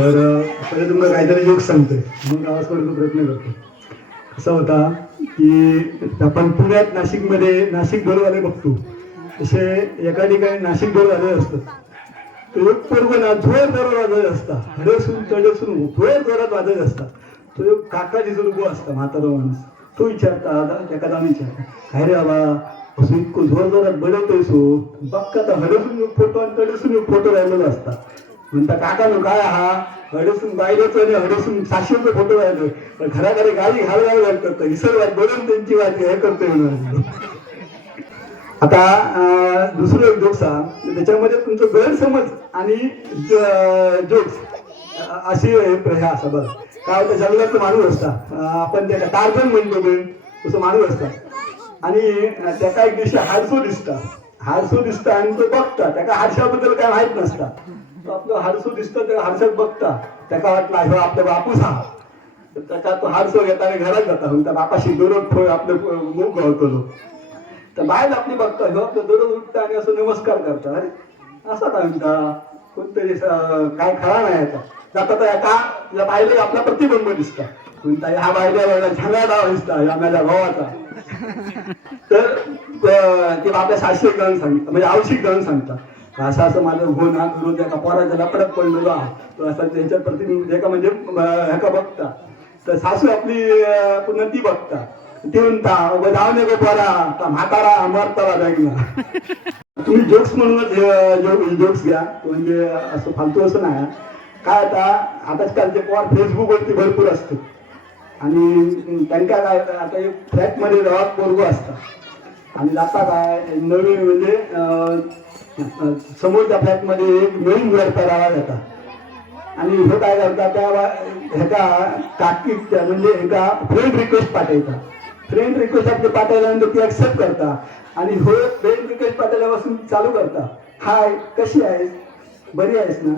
तर पहिले तुम्हाला काहीतरी जोक सांगतोय. मग आवाज करण्याचा प्रयत्न करतो कसा होता की आपण पुण्यात नाशिकमध्ये नाशिक डोळवाले बघतो. तसे एका ठिकाणी नाशिक आले असतात. तो एक पर्व ना जोर जोरात वाजत असता. हडसून तडसून जोर जोरात वाजत असता. तो एक काका दिसत उभो असता म्हातारा माणूस. तो विचारता आता त्याका जाऊन विचारता. काय रे बाबा असं इतकं जोर जोरात बडवतोय सो हो. बघता तर हडसून फोटो आणि तडसून फोटो राहिलेला असता. म्हणता काका नो काय हा? हडसून बायलेचं आणि हडसून रुपये फोटो राहिलो पण घराकडे गाडी घाल घाल करतो हिसर वाट बोलून त्यांची वाट हे करतोय म्हणून. आता दुसरं एक जोक्स हा. त्याच्यामध्ये तुमचं गैरसमज आणि जोक्स अशी हे असा बरं काय होतं जंगलात माणूस असता आपण त्याला टार्जन म्हणतो बे, तसं माणूस असता आणि त्याका एक दिवशी हारसो दिसता हारसो दिसता आणि तो बघता त्याका हारशाबद्दल काय माहीत नसता आपलं हारसू दिसतं त्या हारसक बघता. त्याका वाटला ह्यो आपला बापूस हा त्याचा तो हारसो घेता आणि घरात जाता. त्या बापाशी दररोज थोडं आपलं मूग घालतो तर बाहेर आपली बघता ह्यो आपलं दररोज उठता आणि असं नमस्कार करता. अरे असा काय म्हणता? कोणतरी काय खरा नाही आता जाता तर एका या बायले आपला प्रतिबिंब दिसता. म्हणता ह्या बायल्या झाला डाव दिसता या माझ्या भावाचा. तर ते आपल्या सासरे गण सांगतात म्हणजे आवश्यक गण सांगतात. असं असं माझं हो ना करून त्या पोराच्या लपडत पडलेलो हा तो असं त्यांच्या प्रति एका म्हणजे हेका ह्याका बघता? तर सासू आपली अं, पुन्हा ती बघता. ते म्हणता उभं जाऊ गो पोरा आता म्हातारा मरताला बँकला. तुम्ही जोक्स म्हणूनच जोक्स घ्या. म्हणजे असं फालतू असं नाही. काय आता आताच पोर फेसबुकवरती भरपूर असते. आणि त्यांका काय आता एक फ्लॅटमध्ये पोरगो असतात. आणि जाता काय नवीन म्हणजे अं, समोरच्या फ्लॅटमध्ये एक नवीन घर करावा जाता आणि हे काय करता त्या वा- ह्याका काकी म्हणजे ह्याका फ्रेंड रिक्वेस्ट पाठवायचा. फ्रेंड रिक्वेस्ट आपली पाठवल्यानंतर ती ऍक्सेप्ट करता. आणि हो फ्रेंड रिक्वेस्ट पाठवल्यापासून चालू करता. हाय कशी आहेस? बरी आहेस ना?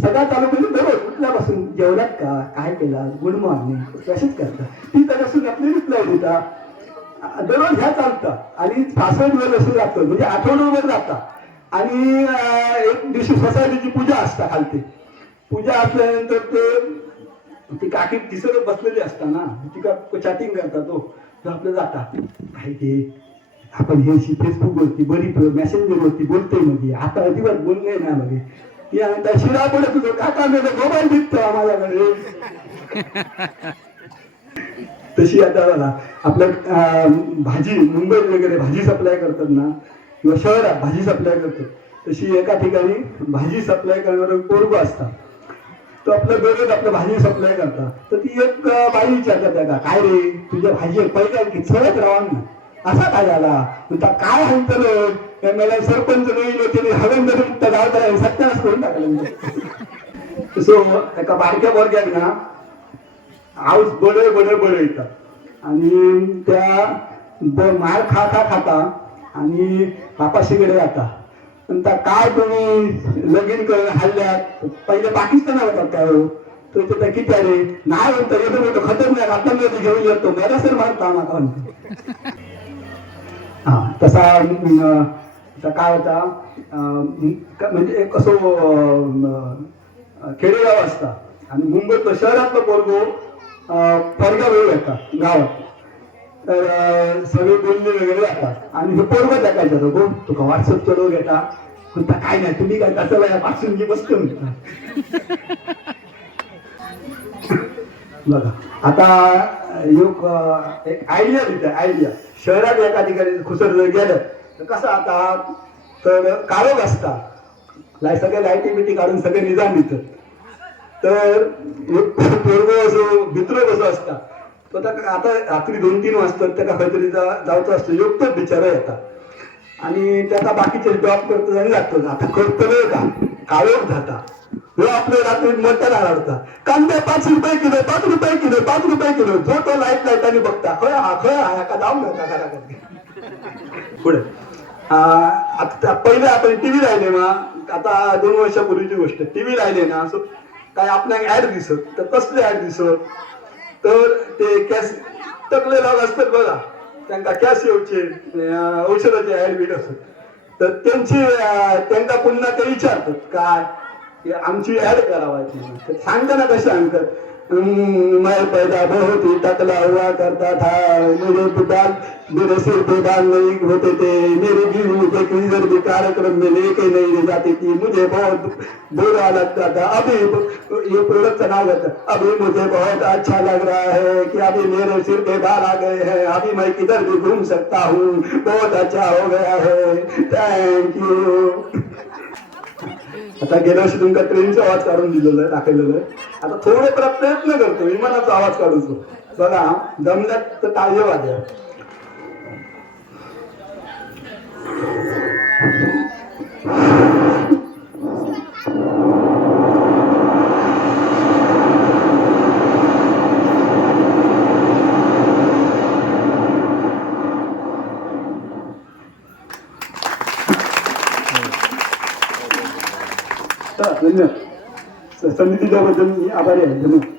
सगळा चालू म्हणजे बरोबर उठल्यापासून जेवलात का? काय केला गुड मॉर्निंग तशीच करता. ती त्याच्यापासून आपली रिप्लाय देता. दररोज ह्या चालतं. आणि पासवर्ड वर असं जातं म्हणजे आठवड्यावर जाता. आणि एक दिवशी सोसायटीची पूजा असता खालती. पूजा असल्यानंतर ते ती काकी दिसत बसलेली असता ना ती चॅटिंग करता तो आपलं जाता. काय ते आपण हे फेसबुक वरती बरी मेसेंजर वरती बोलतोय म्हणजे आता अजिबात बोलणे ना मध्ये ती म्हणता शिरा पडत होतो काका मी मोबाईल दिसतो आम्हाला तशी आता बघा आपलं भाजी मुंबईत वगैरे भाजी सप्लाय करतात ना किंवा शहरात भाजी सप्लाय करतो तशी एका ठिकाणी भाजी सप्लाय करणारं पोरगो असतात. तो आपलं दररोज आपलं भाजी सप्लाय करता तर ती एक बाई विचारतात त्याला काय रे तुझ्या भाजी पहिल्या की चढत राहा ना. असा काय झाला? तुझा काय म्हणतं मला सरपंच नाही त्याने हवेन जरी मुक्त गाव सत्यानाश करून टाकलं म्हणजे. सो एका बारक्या बोरक्यात ना आऊस बडे बडे बडे येतात. आणि त्या ब- मार खाता आणि बापाशीकडे जाता. नंतर काय तुम्ही लगीन कर हल्ल्यात पहिले पाकिस्तान होतात काय हो तो तिथं किती आले? नाही होत येतो म्हणतो खतरनाक आता मी घेऊन येतो. मला सर मारता माका म्हणतो हा तसा काय होता? म्हणजे एक खेडेगाव असता. आणि मुंबईतलं शहरातलं पोरगो परगा वेळ येतात गावात. तर सगळे बोलणे वगैरे जातात. आणि हे पोरगं टाकायचं तो गो तुका व्हॉट्सअप चलो घेता? म्हणता काय नाही. तुम्ही काय कसं या पासून जी बसतो म्हणता बघा. आता योग एक आयडिया देते आयडिया शहरात एका ठिकाणी खुसरलं गेलं तर कसं आता तर काळोख असता लाय सगळे लायटी बिटी काढून सगळे निजाम देतात तर एक पोरगं असो मित्र कसं असता आता आता रात्री दोन तीन वाजता त्या काहीतरी जा- जायचं असतं. योग्य बिचारा येतात आणि त्याचा बाकीचे जॉब करतो आणि लागतो आता करतो का काळोख जाता ह्यो आपलं रात्री मटण आवडता कांदे पाच रुपये किलो पाच रुपये किलो पाच रुपये किलो. जो तो लाइट लाईटाने बघता. खय हा खय हा का जाऊन नका घराकडे. पुढे. आता पहिले आपण टीव्ही राहिले मा. आता दोन वर्षापूर्वीची गोष्ट. टीव्ही राहिले ना असं काय आपल्याक ऍड दिसत. तर कसले ऍड दिसत? तर ते कॅस टकले लोक असतात बघा. त्यांना कॅस येऊचे औषधाचे ऍड बीट असत तर त्यांची त्यांना पुन्हा ते विचारतात काय? आमची ऍड करावायची. तर सांगताना कसे सांगतात मैं पैदा बहुत ही टकला हुआ करता था। मेरे बाल मेरे सिर पे बाल नहीं होते थे। मेरी बीवी मुझे कहीं इधर भी कार्यक्रम में लेके नहीं ले जाती थी। मुझे बहुत बुरा लगता था। अभी ये का नाम है अभी मुझे बहुत अच्छा लग रहा है कि अभी मेरे सिर पे बाल आ गए हैं। अभी मैं किधर भी घूम सकता हूँ। बहुत अच्छा हो गया है। थैंक यू आता गेल्या वर्षी तुमका ट्रेनचा आवाज काढून दिलेला आहे दाखवलेला आहे. आता थोडे प्रयत्न करतो विमानाचा आवाज काढूचो बघा जमल्यात तर टाळ्य वाद्या चला धन्यवाद स- समितीच्याबद्दल मी आभारी आहे धन्यवाद